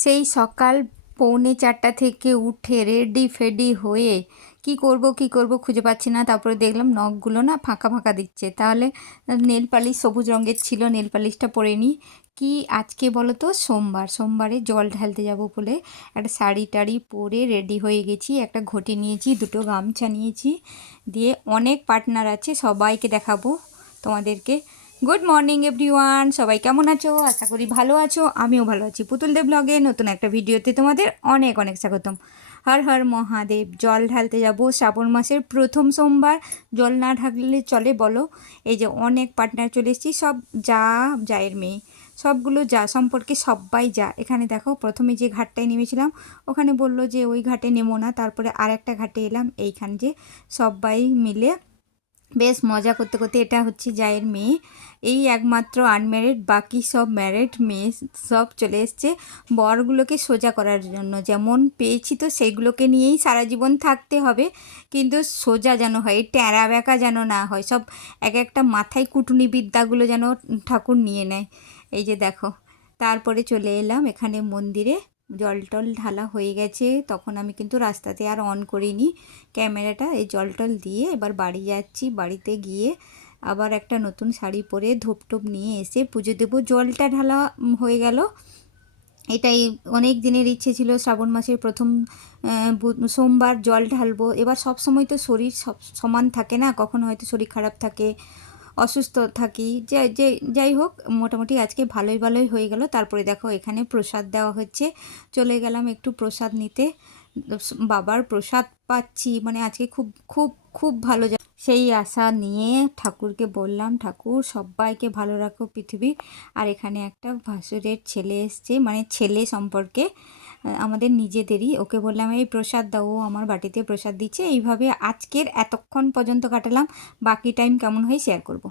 সেই সকাল পৌনে চারটা থেকে উঠে রেডি ফেডি হয়ে কি করব কি করব খুঁজে পাচ্ছি না। তারপরে দেখলাম নখগুলো না ফাঁকা ফাঁকা দিচ্ছে। তাহলে নেল পালিশ সবুজ রঙের ছিল নেল পালিশটা পরে নিই। কি আজকে বলো তো সোমবার। সোমবারে জল ঢালতে যাব বলে একটা শাড়ি টাড়ি পরে রেডি হয়ে গেছি। একটা ঘটি নিয়েছি, দুটো গামছা নিয়েছি। দিয়ে অনেক পার্টনার আছে, সবাইকে দেখাবো তোমাদেরকে। গুড মর্নিং এভরিওয়ান সবাই কেমন আছো? আশা করি ভালো আছো। আমিও ভালো আছি। পুতুল দেব ব্লগে নতুন একটা ভিডিওতে তোমাদের অনেক অনেক স্বাগতম। হর হর মহাদেব, জল ঢালতে যাব শ্রাবণ মাসের প্রথম সোমবার। জল না ঢাকলে চলে বলো। এই যে অনেক পার্টনার চলে এসেছি, সব যা জায়ের মেয়ে। সবগুলো যা, সম্পর্কে সবাই যা। এখানে দেখো, প্রথমে যে ঘাটটায় নেমেছিলাম, ওখানে বলল যে ওই ঘাটে নেমো না। তারপরে আর একটা ঘাটে এলাম। এইখান যে সবাই মিলে বেশ মজা করতে করতে এটা হচ্ছে জায়ের মেয়ে। এই একমাত্র আনম্যারিড বাকি সব ম্যারিড মেয়ে সব চলে এসছে। বরগুলোকে সোজা করার জন্য যেমন পেয়েছি তো সেইগুলোকে নিয়েই সারা জীবন থাকতে হবে। কিন্তু সোজা যেন হয় ট্যারা ব্যাকা যেন না হয়, সব এক একটা মাথায় কুটুনি বিদ্যাগুলো যেন ঠাকুর নিয়ে নেয়। এই যে দেখো, তারপরে চলে এলাম এখানে মন্দিরে। জল টল ঢালা হয়ে গেছে, তখন আমি কিন্তু রাস্তাতে আর অন করিনি। ক্যামেরাটা এই জল টল দিয়ে এবার বাড়ি যাচ্ছি। বাড়িতে গিয়ে আবার একটা নতুন শাড়ি পরে ধূপ টোপ নিয়ে এসে পুজো দেবো। জলটা ঢালা হয়ে গেল। এটাই অনেক দিনের ইচ্ছে ছিল। শ্রাবণ মাসের প্রথম সোমবার জল ঢালবো। এবার সব সময় তো শরীর সব সমান থাকে না। কখনো হয়তো শরীর খারাপ থাকে অসুস্থ থাকি। যে যাই হোক, মোটামুটি আজকে ভালোই ভালোই হয়ে গেল। তারপরে দেখো, এখানে প্রসাদ দেওয়া হচ্ছে। চলে গেলাম একটু প্রসাদ নিতে। বাবার প্রসাদ পাচ্ছি। মানে আজকে খুব খুব খুব ভালো সেই আশা নিয়ে ঠাকুরকে বললাম, ঠাকুর, সবাইকে ভালো রাখো পৃথিবী। আর এখানে একটা ভাসুরের ছেলে এসছে। মানে ছেলে সম্পর্কে আমাদের নিজেদেরই। ওকে বললাম, এই প্রসাদ দাও, ও আমার বাটিতে প্রসাদ দিচ্ছে। এইভাবে আজকের এতক্ষণ পর্যন্ত কাটালাম। বাকি টাইম কেমন হয় শেয়ার করব।